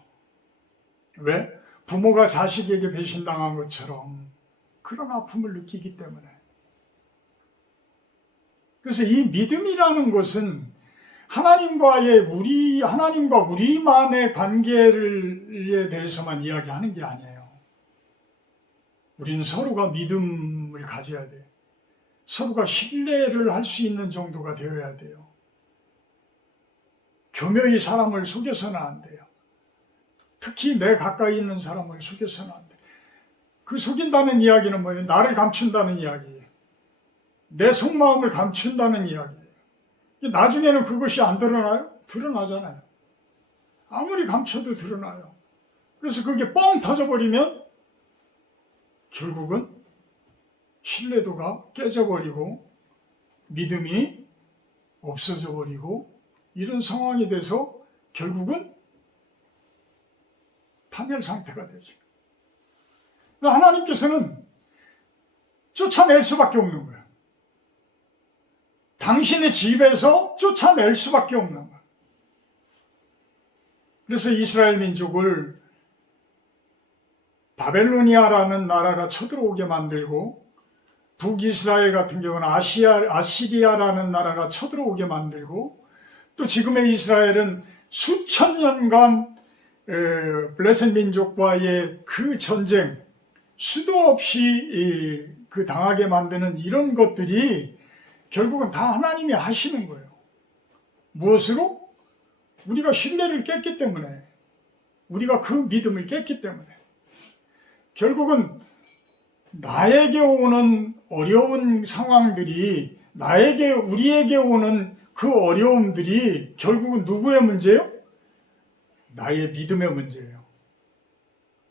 왜? 부모가 자식에게 배신당한 것처럼 그런 아픔을 느끼기 때문에. 그래서 이 믿음이라는 것은 하나님과 우리만의 관계에 대해서만 이야기하는 게 아니에요. 우리는 서로가 믿음을 가져야 돼요. 서로가 신뢰를 할 수 있는 정도가 되어야 돼요. 교묘히 사람을 속여서는 안 돼요. 특히 내 가까이 있는 사람을 속여서는 안 돼요. 그 속인다는 이야기는 뭐예요? 나를 감춘다는 이야기예요. 내 속마음을 감춘다는 이야기예요. 나중에는 그것이 안 드러나요? 드러나잖아요. 아무리 감춰도 드러나요. 그래서 그게 뻥 터져버리면 결국은 신뢰도가 깨져버리고 믿음이 없어져 버리고 이런 상황이 돼서 결국은 파멸 상태가 되죠. 하나님께서는 쫓아낼 수밖에 없는 거예요. 당신의 집에서 쫓아낼 수밖에 없는 거예요. 그래서 이스라엘 민족을 바벨로니아라는 나라가 쳐들어오게 만들고 북이스라엘 같은 경우는 아시리아라는 나라가 쳐들어오게 만들고 또 지금의 이스라엘은 수천 년간 블레셋 민족과의 그 전쟁 수도 없이 그 당하게 만드는 이런 것들이 결국은 다 하나님이 하시는 거예요. 무엇으로? 우리가 신뢰를 깼기 때문에, 우리가 그 믿음을 깼기 때문에. 결국은 나에게 오는 어려운 상황들이, 우리에게 오는 그 어려움들이 결국은 누구의 문제예요? 나의 믿음의 문제예요.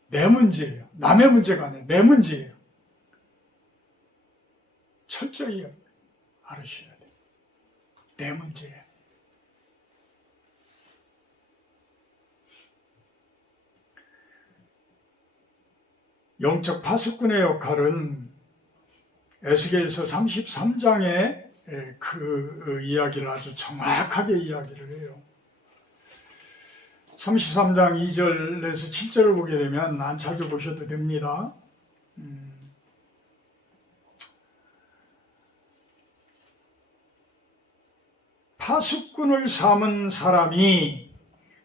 내 문제예요. 남의 문제가 아니에요. 내 문제예요. 철저히 알으셔야 돼요. 내 문제예요. 영적 파수꾼의 역할은 에스겔서 33장의 그 이야기를 아주 정확하게 이야기를 해요. 33장 2절에서 7절을 보게 되면 안 찾아보셔도 됩니다. 파수꾼을 삼은 사람이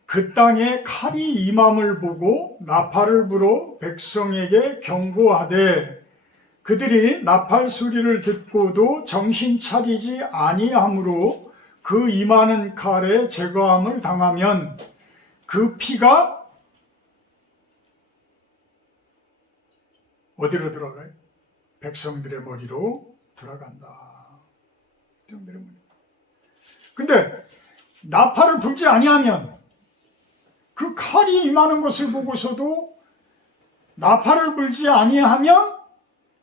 그 땅에 칼이 임함을 보고 나팔을 불어 백성에게 경고하되 그들이 나팔 소리를 듣고도 정신 차리지 아니하므로 그 임하는 칼에 제거함을 당하면 그 피가 어디로 들어가요? 백성들의 머리로 들어간다. 근데 나팔을 불지 아니하면 그 칼이 임하는 것을 보고서도 나팔을 불지 아니하면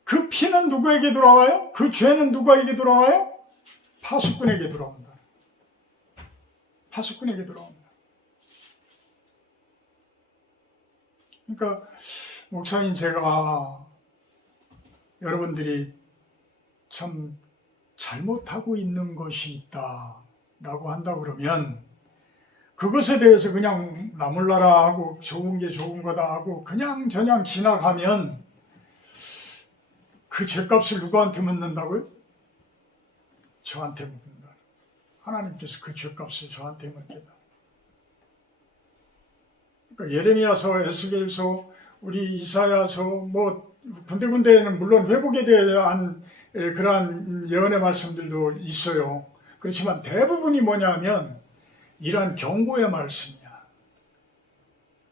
그 피는 누구에게 돌아와요? 그 죄는 누구에게 돌아와요? 파수꾼에게 돌아온다. 파수꾼에게 돌아온다. 그러니까 목사님, 제가 여러분들이 참 잘못하고 있는 것이 있다라고 한다 그러면 그것에 대해서 그냥 나몰라라 하고 좋은 게 좋은 거다 하고 그냥 지나가면 그 죄값을 누구한테 묻는다고요? 저한테 묻는다. 하나님께서 그 죄값을 저한테 묻겠다. 그러니까 예레미야서, 에스겔서, 우리 이사야서, 뭐 군데군데에는 물론 회복에 대한 그러한 예언의 말씀들도 있어요. 그렇지만 대부분이 뭐냐면 이러한 경고의 말씀이야.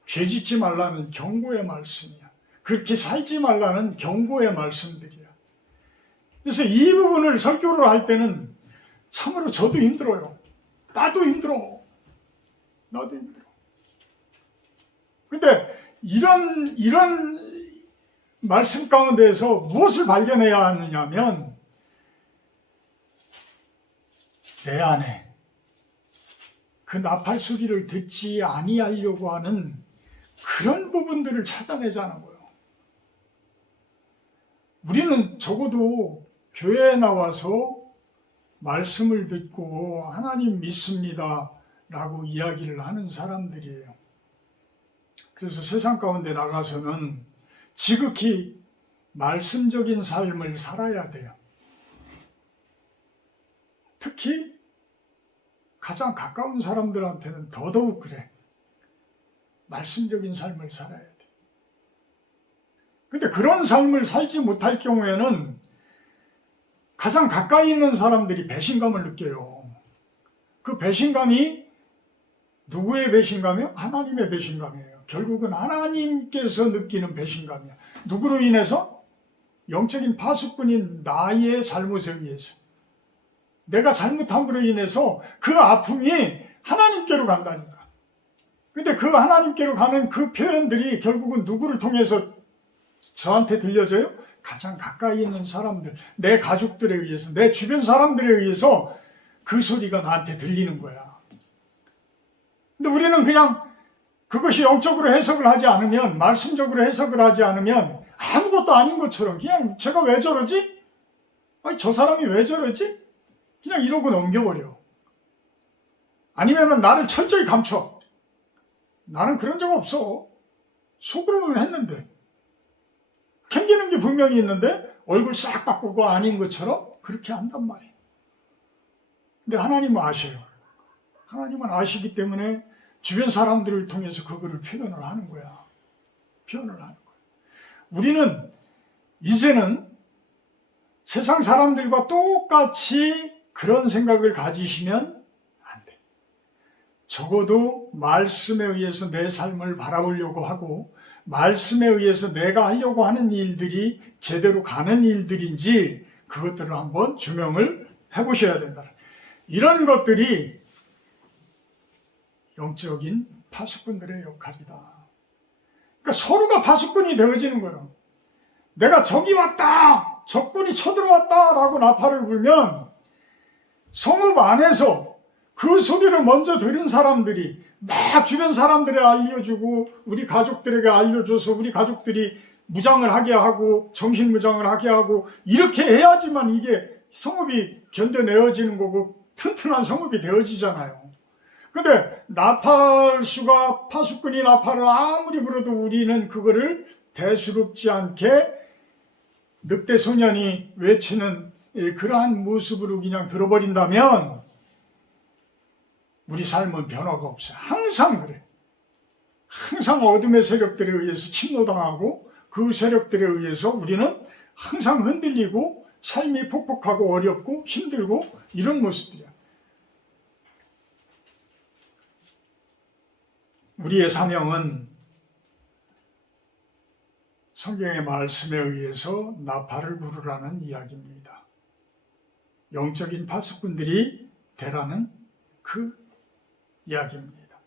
죄 짓지 말라는 경고의 말씀이야. 그렇게 살지 말라는 경고의 말씀들이야. 그래서 이 부분을 설교를 할 때는 참으로 저도 힘들어요. 나도 힘들어. 나도 힘들어. 근데 이런 말씀 가운데에서 무엇을 발견해야 하느냐면 내 안에 그 나팔 소리를 듣지 아니하려고 하는 그런 부분들을 찾아내자는 거예요. 우리는 적어도 교회에 나와서 말씀을 듣고 하나님 믿습니다 라고 이야기를 하는 사람들이에요. 그래서 세상 가운데 나가서는 지극히 말씀적인 삶을 살아야 돼요. 특히 가장 가까운 사람들한테는 더더욱 그래. 말씀적인 삶을 살아야 돼. 근데 그런 삶을 살지 못할 경우에는 가장 가까이 있는 사람들이 배신감을 느껴요. 그 배신감이 누구의 배신감이요? 하나님의 배신감이에요. 결국은 하나님께서 느끼는 배신감이야. 누구로 인해서? 영적인 파수꾼인 나의 잘못에 의해서. 내가 잘못함으로 인해서 그 아픔이 하나님께로 간다니까. 근데 그 하나님께로 가는 그 표현들이 결국은 누구를 통해서 저한테 들려져요? 가장 가까이 있는 사람들, 내 가족들에 의해서, 내 주변 사람들에 의해서 그 소리가 나한테 들리는 거야. 근데 우리는 그냥 그것이 영적으로 해석을 하지 않으면, 말씀적으로 해석을 하지 않으면 아무것도 아닌 것처럼 그냥 제가 왜 저러지? 아니, 저 사람이 왜 저러지? 그냥 이러고 넘겨버려. 아니면은 나를 철저히 감춰. 나는 그런 적 없어. 속으로는 했는데. 캥기는 게 분명히 있는데 얼굴 싹 바꾸고 아닌 것처럼 그렇게 한단 말이에요. 근데 하나님은 아셔요. 하나님은 아시기 때문에 주변 사람들을 통해서 그거를 표현을 하는 거야. 표현을 하는 거야. 우리는 이제는 세상 사람들과 똑같이 그런 생각을 가지시면 안 돼. 적어도 말씀에 의해서 내 삶을 바라보려고 하고 말씀에 의해서 내가 하려고 하는 일들이 제대로 가는 일들인지 그것들을 한번 조명을 해보셔야 된다. 이런 것들이 영적인 파수꾼들의 역할이다. 그러니까 서로가 파수꾼이 되어지는 거예요. 내가 적이 왔다, 적군이 쳐들어왔다 라고 나팔을 불면 성읍 안에서 그 소리를 먼저 들은 사람들이 막 주변 사람들에 알려주고 우리 가족들에게 알려줘서 우리 가족들이 무장을 하게 하고 정신무장을 하게 하고 이렇게 해야지만 이게 성읍이 견뎌내어지는 거고 튼튼한 성읍이 되어지잖아요. 근데 나팔수가 파수꾼이 나팔을 아무리 불어도 우리는 그거를 대수롭지 않게 늑대 소년이 외치는 그러한 모습으로 그냥 들어버린다면 우리 삶은 변화가 없어요. 항상 그래. 항상 어둠의 세력들에 의해서 침노당하고 그 세력들에 의해서 우리는 항상 흔들리고 삶이 폭복하고 어렵고 힘들고 이런 모습들이야. 우리의 사명은 성경의 말씀에 의해서 나팔을 부르라는 이야기입니다. 영적인 파수꾼들이 되라는 그 이야기입니다.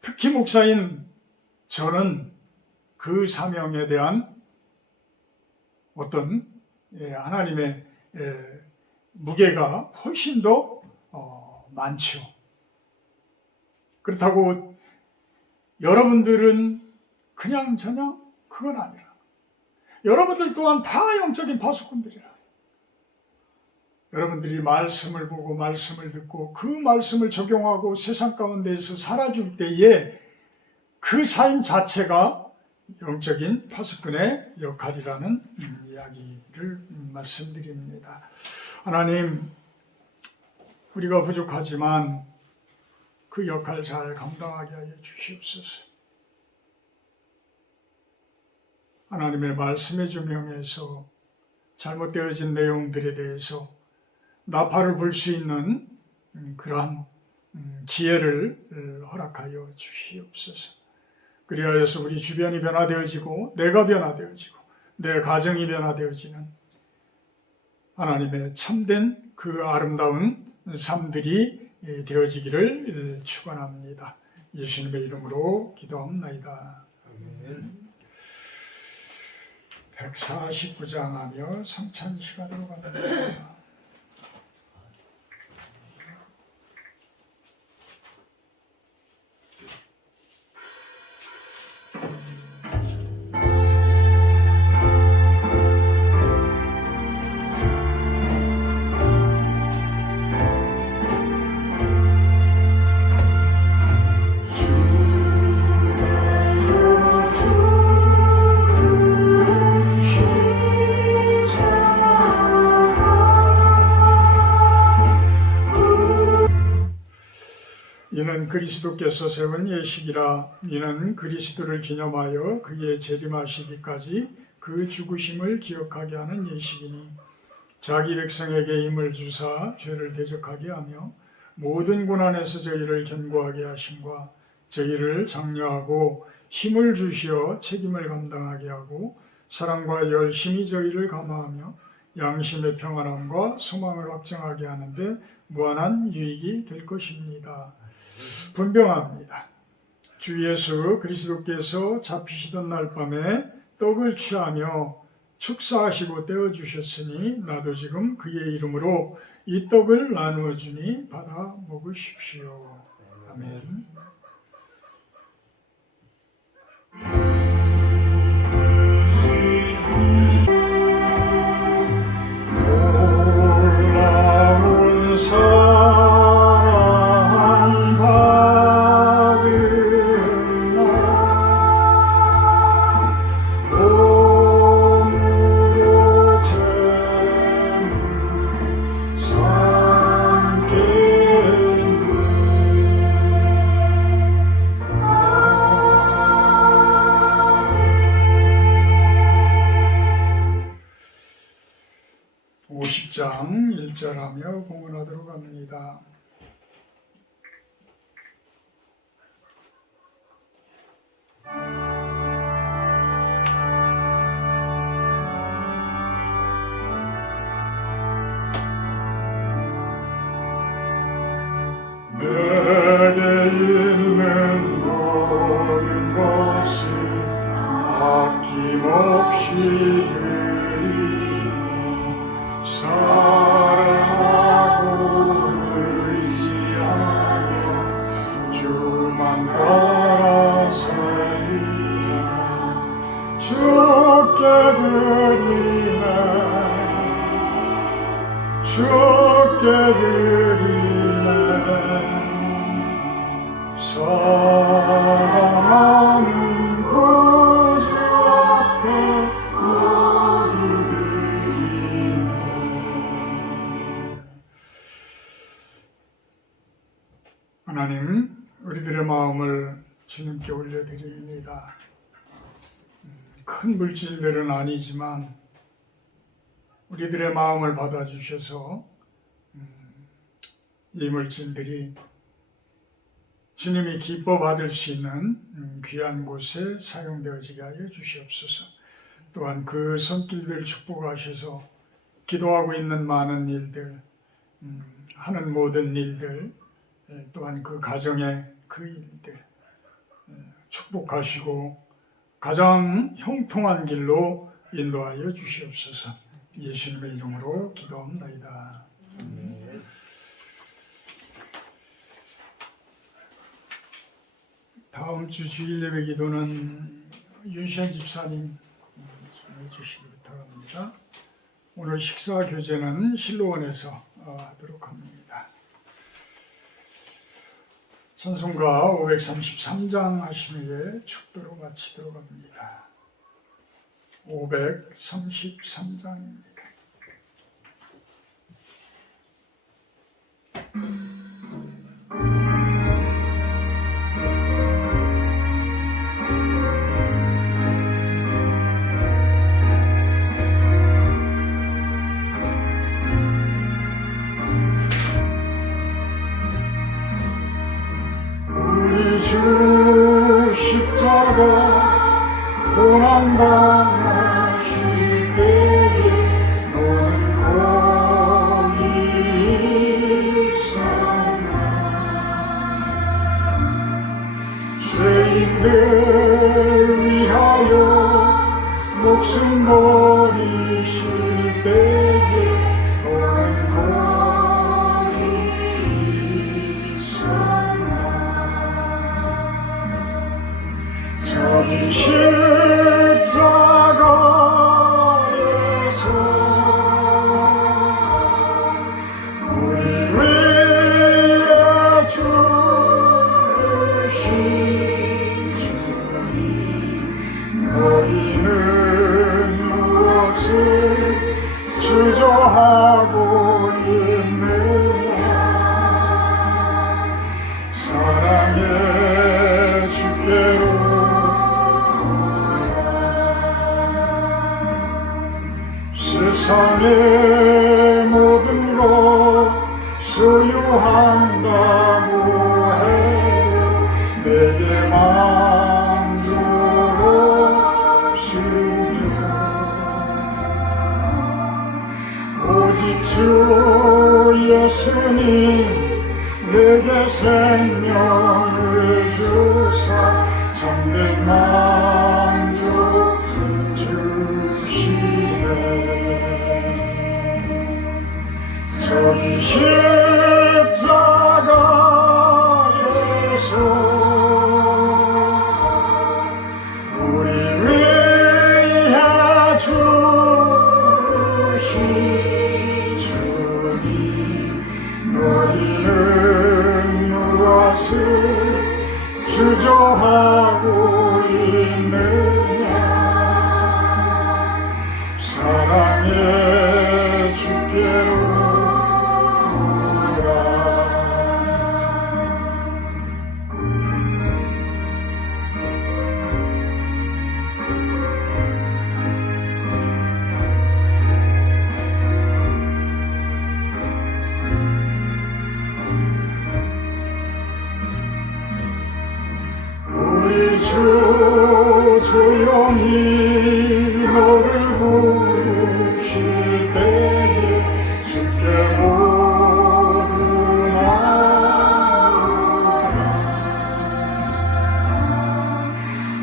특히 목사인 저는 그 사명에 대한 어떤 하나님의 무게가 훨씬 더 많죠. 그렇다고 여러분들은 그냥 저냥 그건 아니라 여러분들 또한 다 영적인 파수꾼들이라. 여러분들이 말씀을 보고 말씀을 듣고 그 말씀을 적용하고 세상 가운데에서 살아줄 때에 그 삶 자체가 영적인 파수꾼의 역할이라는 이야기를 말씀드립니다. 하나님, 우리가 부족하지만 그 역할 잘 감당하게 하여 주시옵소서. 하나님의 말씀에 조명해서 잘못되어진 내용들에 대해서 나팔을 불 수 있는 그러한 지혜를 허락하여 주시옵소서. 그리하여서 우리 주변이 변화되어지고 내가 변화되어지고 내 가정이 변화되어지는 하나님의 참된 그 아름다운 삶들이 되어지기를 축원합니다. 예수님의 이름으로 기도합니다. 아멘. 149장 하며 성찬시가 들어갑니다. 이는 그리스도께서 세운 예식이라. 이는 그리스도를 기념하여 그의 재림하시기까지 그 죽으심을 기억하게 하는 예식이니 자기 백성에게 힘을 주사 죄를 대적하게 하며 모든 고난에서 저희를 견고하게 하심과 저희를 장려하고 힘을 주시어 책임을 감당하게 하고 사랑과 열심히 저희를 감화하며 양심의 평안함과 소망을 확정하게 하는데 무한한 유익이 될 것입니다. 분명합니다. 주 예수 그리스도께서 잡히시던 날 밤에 떡을 취하며 축사하시고 떼어주셨으니 나도 지금 그의 이름으로 이 떡을 나누어 주니 받아 먹으십시오. 아멘. 놀라운 사랑 받은 나 몸으로 재물 삼겠네. 50장 1절하며 공헌하도록 합니다. 내게 있는 모든 것을 아낌없이 드리니 사랑하고 의지하며 주만 따라 살리라. 주께 드리네 주께 드리네 사랑하는 구주 앞에 모두 드리네. 하나님, 우리들의 마음을 주님께 올려드립니다. 큰 물질들은 아니지만 우리들의 마음을 받아주셔서 이 물질들이 주님이 기뻐 받을 수 있는 귀한 곳에 사용되어지게 하여 주시옵소서. 또한 그 손길들 축복하셔서 기도하고 있는 많은 일들, 하는 모든 일들, 또한 그 가정의 그 일들 축복하시고 가장 형통한 길로 인도하여 주시옵소서. 예수님의 이름으로 기도합니다. 다음 주 주일 예배 기도는 윤시현 집사님 해주시기 부탁합니다. 오늘 식사 교제는 실로원에서 하도록 합니다. 찬송가 533장 하신 후에 축도로 마치도록 합니다. 533장입니다. 주 십자가 고난 당하실 때에 너는 거기 있었나. 죄인들 위하여 목숨 버리실 때에 너는 거기 있었나. 저기 십자가에서 우리 위에 죽으신 주님, 너희는 무엇을 주저하고 있느냐. 사랑의 주께로 세상의 모든 것 소유한다고 해도 내게 만족 없으며 오직 주 예수님 내게 생명을 주사 참된 만족 주시네. 우리 위해 주신 주님 너희는 무엇을 주저하고 있느냐 사랑의 주께로 오라 우리 주 조용히 너를 부르실 때에 주께 모두 나오라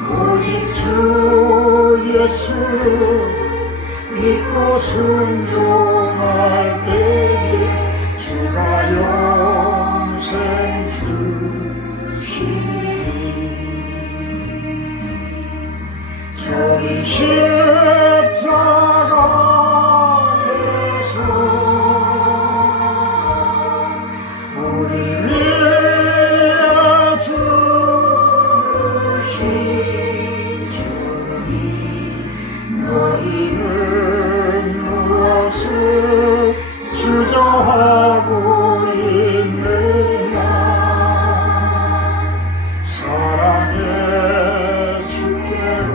오직 주 예수를 믿고 순종할 때에 주가 영생 주시리 저희 십자가에서 우리 위해 죽으신 주님 너희는 무엇을 주저하고 있느냐 사랑의 주께로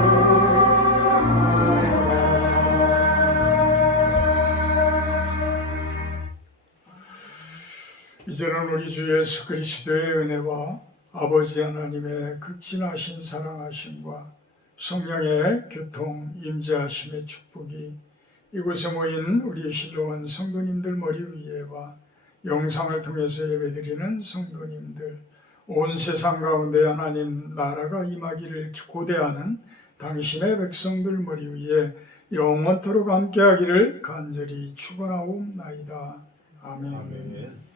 이제는 우리 주 예수 그리스도의 은혜와 아버지 하나님의 극진하신 사랑하심과 성령의 교통 임재하심의 축복이 이곳에 모인 우리 신로원 성도님들 머리 위에와 영상을 통해서 예배드리는 성도님들 온 세상 가운데 하나님 나라가 임하기를 고대하는 당신의 백성들 머리 위에 영원토록 함께하기를 간절히 축원하옵나이다. 아멘. 아멘.